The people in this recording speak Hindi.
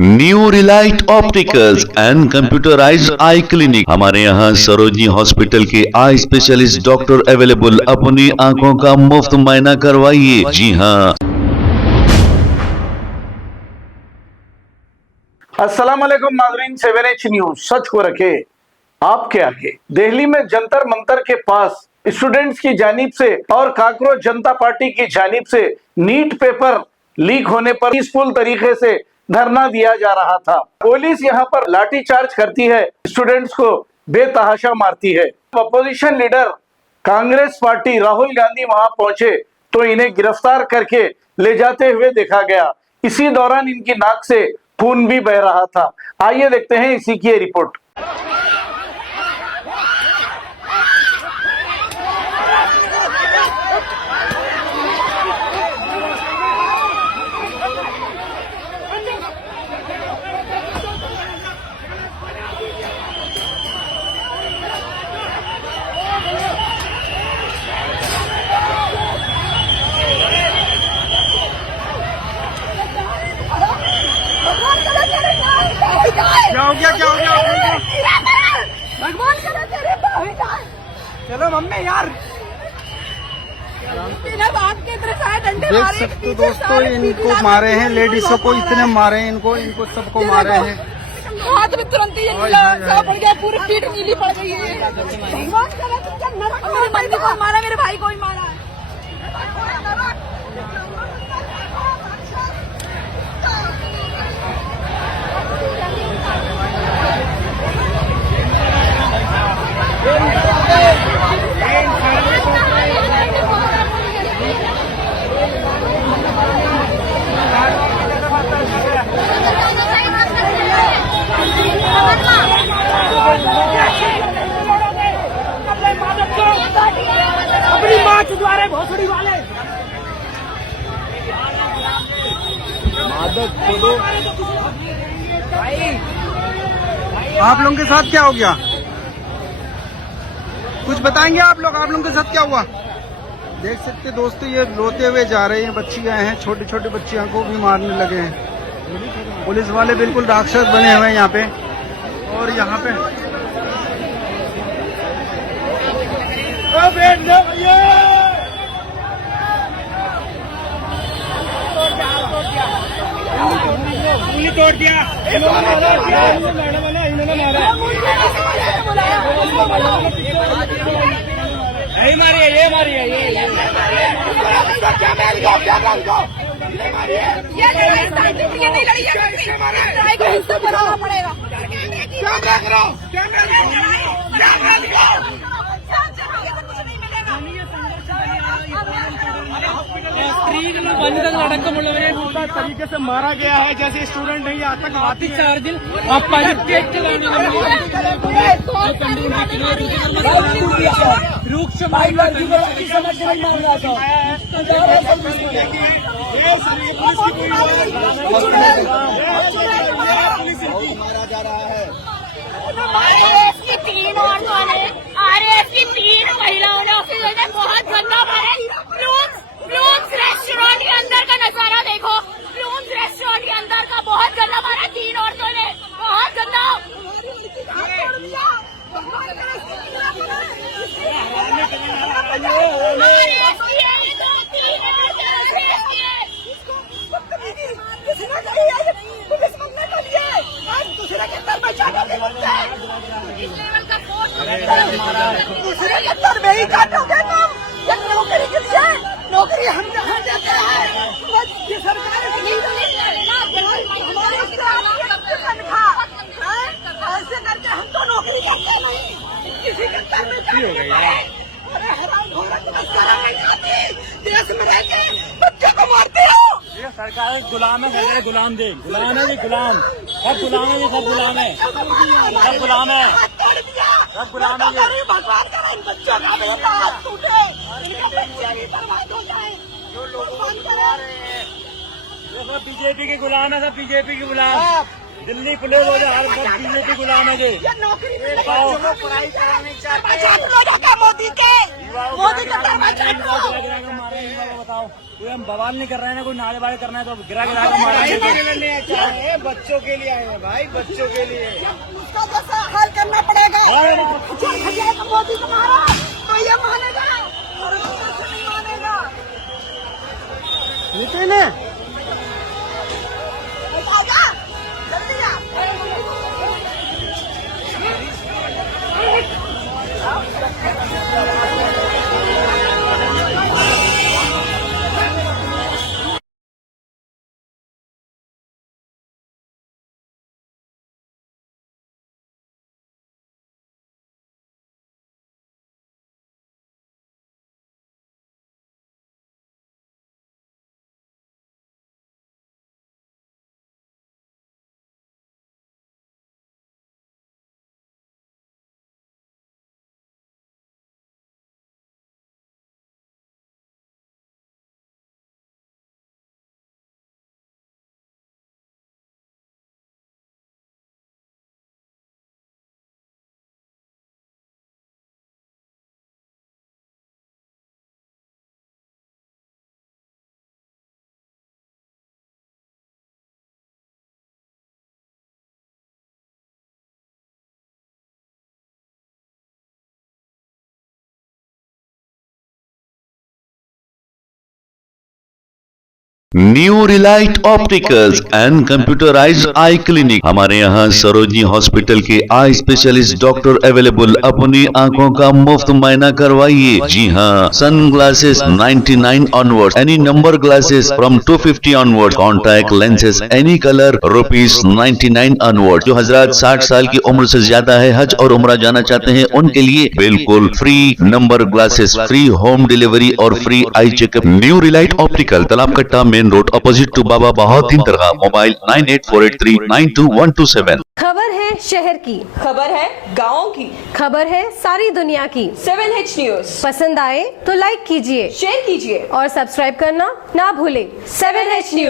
New relight opticals and computerized eye clinic. हमारे यहाँ सरोजनी हॉस्पिटल के आई स्पेशलिस्ट डॉक्टर अवेलेबल। अपनी आंखों का मुफ्त मुआयना करवाइए। जी हाँ। अस्सलाम वालेकुम नाज़रीन, 7H न्यूज सच को रखे आपके आगे। दिल्ली में जंतर मंतर के पास स्टूडेंट्स की जानिब से और काकरोच जनता पार्टी की जानिब से नीट पेपर लीक होने पर पीसफुल तरीके से धरना दिया जा रहा था। पुलिस यहाँ पर लाठीचार्ज करती है, स्टूडेंट्स को बेतहाशा मारती है। Opposition leader Congress party Rahul Gandhi वहां पहुंचे तो इन्हें गिरफ्तार करके ले जाते हुए देखा गया। इसी दौरान इनकी नाक से खून भी बह रहा था। आइए देखते हैं इसी की रिपोर्ट। क्या हो गया भगवान करे तेरे चलो मम्मी यार देख सकते हो दोस्तों, इनको मारे हैं, लेडीजों को इतने मारे हैं, इनको सबको मारे हैं। हाथ में तुरंत ही पड़ गया, पूरी पीठ नीली पड़ गई है। भगवान करे मेरी मम्मी को मारा, मेरे भाई को ही मारा। अपनी माँ चुदवारे भोसड़ी वाले आप लोगों के साथ क्या हो गया? कुछ बताएंगे आप लोगों के साथ क्या हुआ? देख सकते दोस्तों, ये रोते हुए जा रहे हैं, बच्चियां हैं, छोटी छोटी बच्चियों को भी मारने लगे हैं। पुलिस वाले बिल्कुल राक्षस बने हुए हैं यहाँ पे। और यहाँ पे तोड़ दिया, यही मारी है, ये मारी है, ये नहीं लड़ी है, को हिस्सा बनाना पड़ेगा। तरीके से मारा गया है, जैसे स्टूडेंट नहीं आतंकवादी चार्ज मारा जा रहा है। RAS की 3 औरतों ने, RAS की 3 महिलाओं ने ऑफिसर ने बहुत गंदा मारा। ब्लूम्स रेस्टोरेंट के अंदर का नजारा देखो, ब्लूम्स रेस्टोरेंट के अंदर का बहुत गंदा मारा 3 औरतों ने, बहुत गंदा। नौकरी हम जहाँ देते हैं सरकार ऐसे करके हम तो नौकरी करते नहीं, किसी के घर में अरे देश में रह के बच्चे को मारते हो। ये सरकार गुलाम है, गुलाम दे, गुलाम है, गुलाम सब गुलाम है, सब गुलाम है, सब गुलाम है, सब गुलाम है। बच्चों का बेटा टूटे, इनके बच्चे भी बर्बाद हो जाए। जो लोग बंद करें, सब बीजेपी के गुलाम है, सब बीजेपी के गुलाम। दिल्ली पुलिस हो जाए, सब बीजेपी गुलाम है जी। नौकरी बताओ। पढ़ाई कराने चाहते मोदी के बताओ, कोई हम बवाल नहीं कर रहे हैं ना, कोई नारेबाजी करना है तो गिरा गिरा के मार रहे हैं। बच्चों के लिए आए हैं भाई, बच्चों के लिए। उसका जैसा हल करना पड़ेगा। मोदी को मारो तो ये मानेगा और नहीं मानेगा। नितिन आजा, जल्दी आ। New relight opticals and computerized eye clinic. हमारे यहाँ सरोजनी हॉस्पिटल के आई स्पेशलिस्ट डॉक्टर अवेलेबल। अपनी आंखों का मुफ्त मुआयना करवाइए। जी हाँ, sun glasses 99 onward, any number glasses from 250 onward, contact lenses any colour ₹99 onward. जो हजरात 60 साल की उम्र से ज्यादा है, हज और उम्रा जाना चाहते हैं, उनके लिए बिल्कुल free number glasses, free home delivery और free eye checkup. New relight optical, Talab Katta, main road, opposite to Baba Bahauddin Dargah. Mobile 9848392127। खबर है शहर की, खबर है गाँव की, खबर है सारी दुनिया की। 7H न्यूज पसंद आए तो लाइक कीजिए, शेयर कीजिए और सब्सक्राइब करना ना भूलें। 7H news.